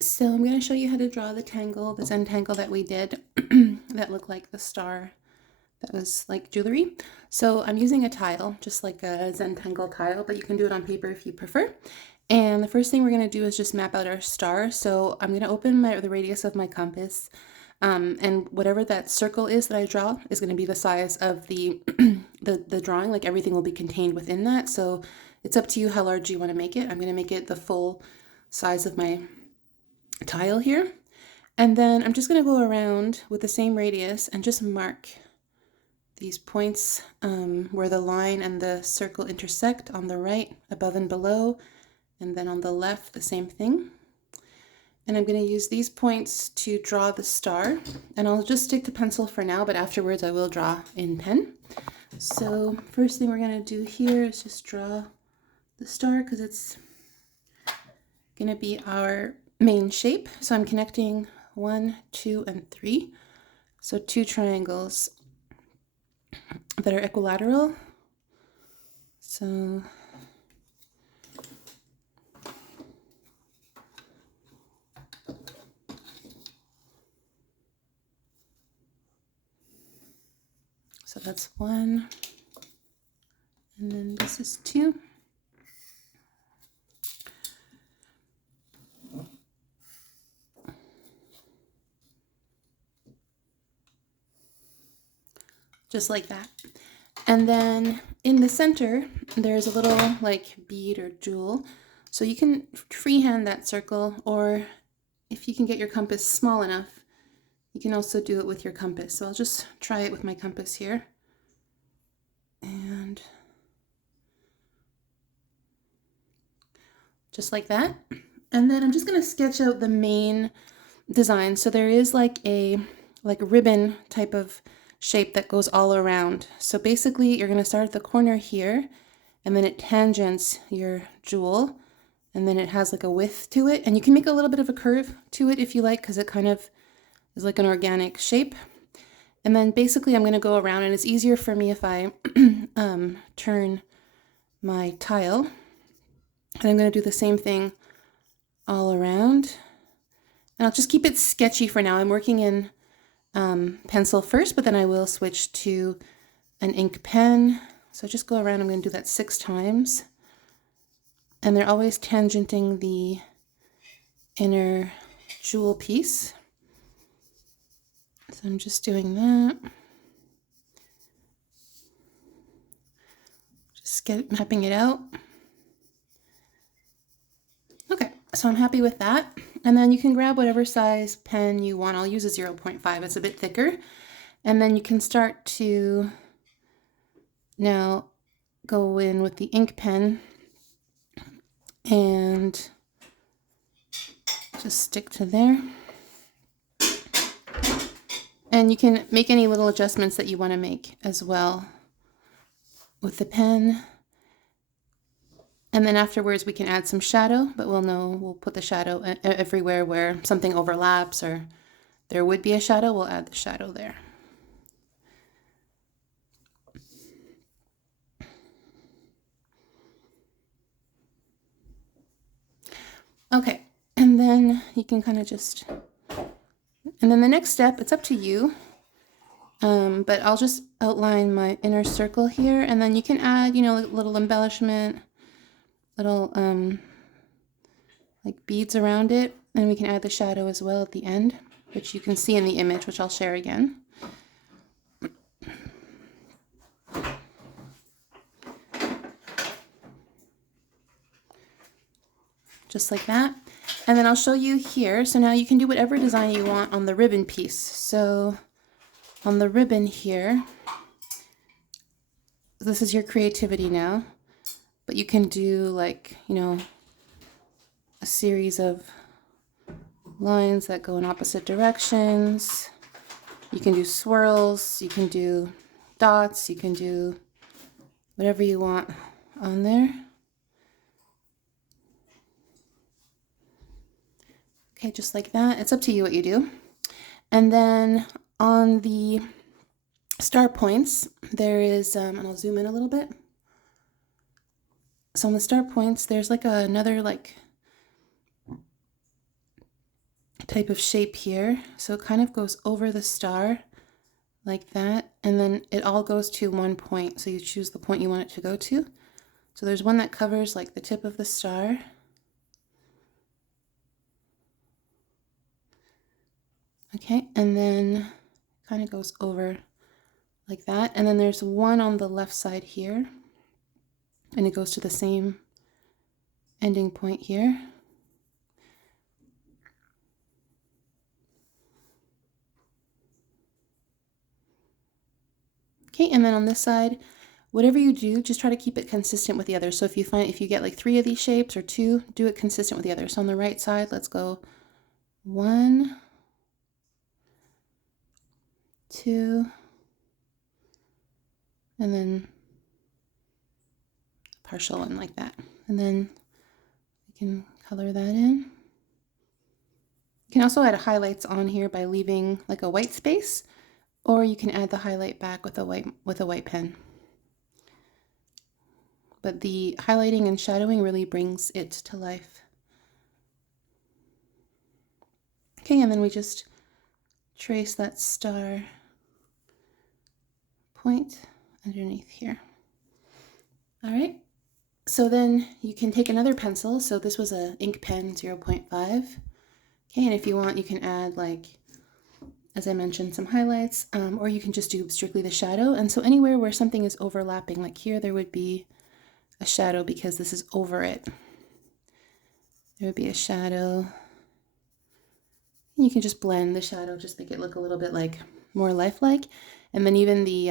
So I'm going to show you how to draw the zentangle that we did that looked like the star that was like jewelry. So I'm using a tile, just like a zentangle tile, but you can do it on paper if you prefer. And the first thing we're going to do is just map out our star. So I'm going to open the radius of my compass, and whatever that circle is that I draw is going to be the size of the, the drawing. Like everything will be contained within that. So it's up to you how large you want to make it. I'm going to make it the full size of my tile here. And then I'm just going to go around with the same radius and just mark these points where the line and the circle intersect on the right, above and below, and then on the left, the same thing. And I'm going to use these points to draw the star, and I'll just stick to pencil for now, but afterwards I will draw in pen. So first thing we're going to do here is just draw the star because it's going to be our main shape. So I'm connecting 1, 2, and 3. So 2 triangles that are equilateral. So that's 1, and then this is 2. Just like that. And then in the center, there's a little like bead or jewel. So you can freehand that circle, or if you can get your compass small enough, you can also do it with your compass. So I'll just try it with my compass here. And just like that. And then I'm just going to sketch out the main design. So there is like a ribbon type of shape that goes all around. So basically you're going to start at the corner here, and then it tangents your jewel, and then it has like a width to it, and you can make a little bit of a curve to it if you like, because it kind of is like an organic shape. And then basically I'm going to go around, and it's easier for me if I turn my tile, and I'm going to do the same thing all around. And I'll just keep it sketchy for now. I'm working in pencil first, but then I will switch to an ink pen. So just go around. I'm going to do that 6 times. And they're always tangenting the inner jewel piece. So I'm just doing that. Just mapping it out. Okay, so I'm happy with that. And then you can grab whatever size pen you want. I'll use a 0.5. It's a bit thicker. And then you can start to now go in with the ink pen and just stick to there. And you can make any little adjustments that you want to make as well with the pen. And then afterwards we can add some shadow, but we'll put the shadow everywhere where something overlaps or there would be a shadow, we'll add the shadow there. Okay, and then you can kind of just, and then the next step, it's up to you, but I'll just outline my inner circle here, and then you can add, you know, a little embellishment, little like beads around it, and we can add the shadow as well at the end, which you can see in the image, which I'll share again. Just like that. And then I'll show you here. So now you can do whatever design you want on the ribbon piece. So on the ribbon here, this is your creativity now, but you can do like, you know, a series of lines that go in opposite directions. You can do swirls, you can do dots, you can do whatever you want on there. Okay, just like that. It's up to you what you do. And then on the star points, there is, and I'll zoom in a little bit. So on the star points, there's like another like type of shape here. So it kind of goes over the star like that, and then it all goes to one point. So you choose the point you want it to go to. So there's one that covers like the tip of the star. Okay, and then kind of goes over like that. And then there's one on the left side here, and it goes to the same ending point here. Okay, and then on this side, whatever you do, just try to keep it consistent with the other. So if you get like 3 of these shapes or 2, do it consistent with the other. So on the right side, let's go 1, 2, and then a partial one like that. And then we can color that in. You can also add highlights on here by leaving like a white space, or you can add the highlight back with a white pen. But the highlighting and shadowing really brings it to life. Okay, and then we just trace that star point underneath here. All right, so then you can take another pencil. So this was a ink pen 0.5. Okay, and if you want, you can add, like, as I mentioned, some highlights, or you can just do strictly the shadow. And so anywhere where something is overlapping, like here, there would be a shadow because this is over it. There would be a shadow. And you can just blend the shadow, just make it look a little bit like more lifelike. And then even the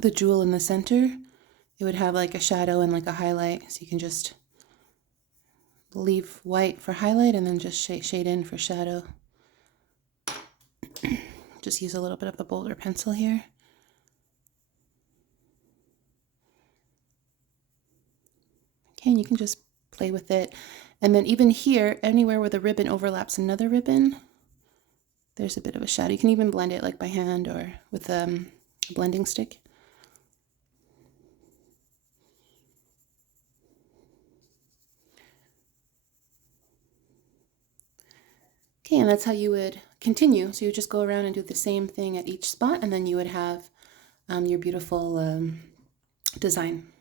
the jewel in the center, it would have like a shadow and like a highlight. So you can just leave white for highlight and then just shade in for shadow. Just use a little bit of the bolder pencil here. Okay, and you can just play with it. And then even here, anywhere where the ribbon overlaps another ribbon, there's a bit of a shadow. You can even blend it like by hand or with a blending stick. Okay, and that's how you would continue. So you would just go around and do the same thing at each spot, and then you would have your beautiful design.